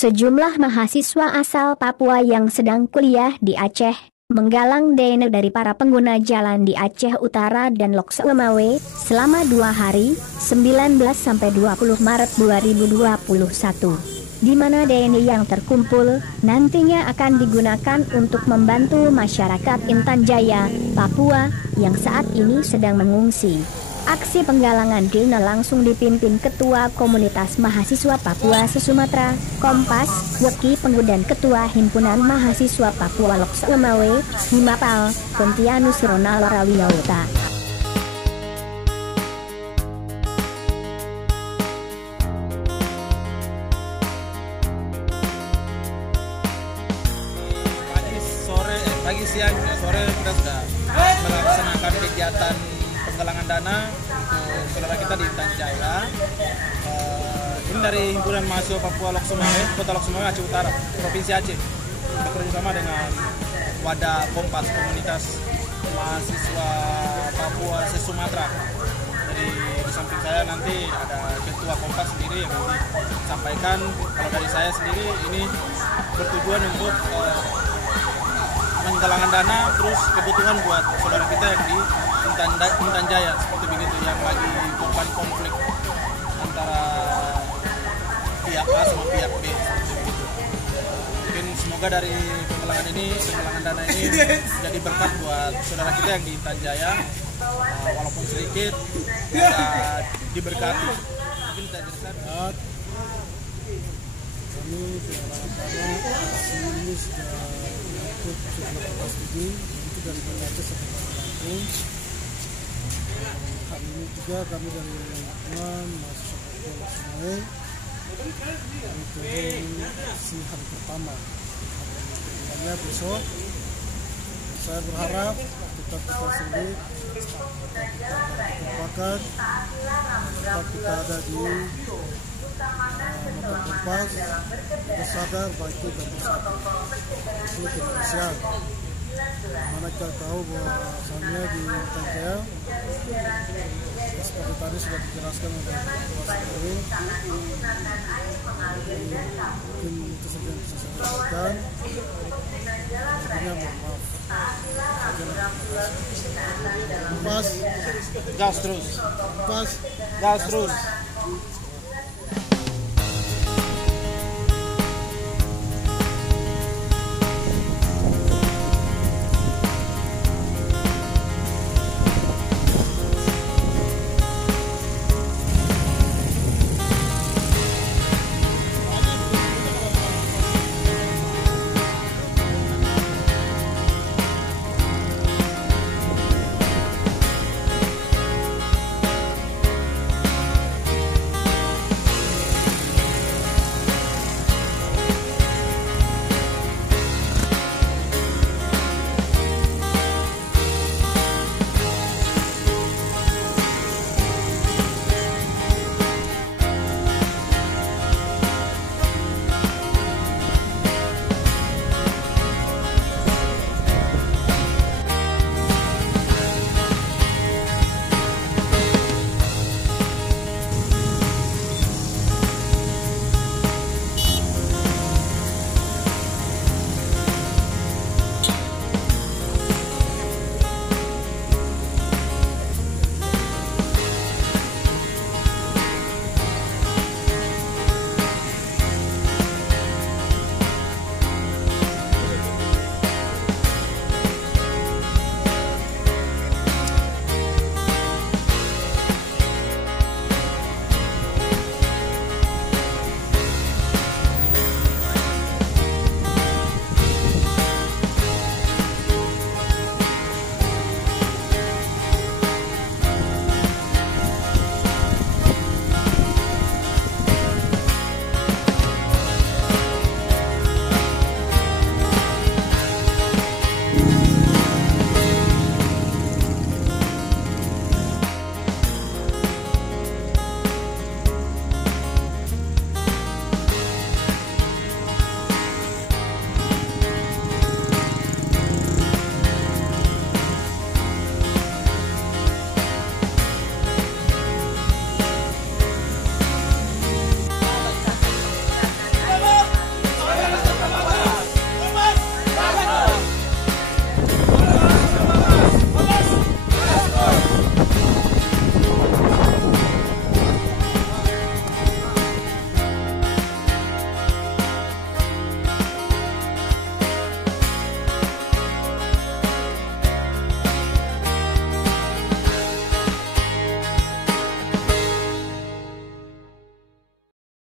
Sejumlah mahasiswa asal Papua yang sedang kuliah di Aceh menggalang dana dari para pengguna jalan di Aceh Utara dan Lok Selemawe selama 2 hari, 19-20 Maret 2021. Di mana dana yang terkumpul nantinya akan digunakan untuk membantu masyarakat Intan Jaya, Papua yang saat ini sedang mengungsi. Aksi penggalangan dana langsung dipimpin Ketua Komunitas Mahasiswa Papua se-Sumatera, Kompas, Weki Penggudan Ketua Himpunan Mahasiswa Papua Lok Selemawe, Himapal, Pontianus Ronald Rawiyauta. Pagi, siang, sore kita sudah melaksanakan kegiatan penggalangan dana untuk saudara kita di Intan Jaya. Ini dari Himpunan Mahasiswa Papua Lok Selemawe, Kota Lok Selemawe, Aceh Utara, Provinsi Aceh. Bekerja sama dengan wadah Kompas, Komunitas Mahasiswa Papua se-Sumatera. Jadi di samping saya nanti ada Ketua Kompas sendiri yang nanti sampaikan. Kalau dari saya sendiri ini bertujuan untuk menggalangan dana terus kebutuhan buat saudara kita yang di Intan Jaya seperti begitu, yang lagi korban konflik antara pihak A sama pihak B seperti begitu. Mungkin semoga dari penggalangan dana ini jadi berkat buat saudara kita yang di Intan Jaya, walaupun sedikit bisa diberkati. Mungkin kita jelaskan. Kami ini sudah ikut beberapa studi, itu dari Aceh sampai Lampung. Kali ini juga kami dari lingkungan mahasiswa Papua Lok Selemawe untuk si hari pertama. Kedepannya besok, saya berharap tetap kita sulit, tetap kita tetap kita ada di Motor Kompas, kita sadar bahwa itu dan bersatu. Ini kemanusiaan. Mana kita tahu bahwa asalnya di Intan Jaya, seperti tadi sudah dijelaskan oleh Ketua Sekretari. Mungkin itu saja yang bisa saya sampaikan. Intinya mohon maaf. Kompas, gas terus. Kompas, Gas terus.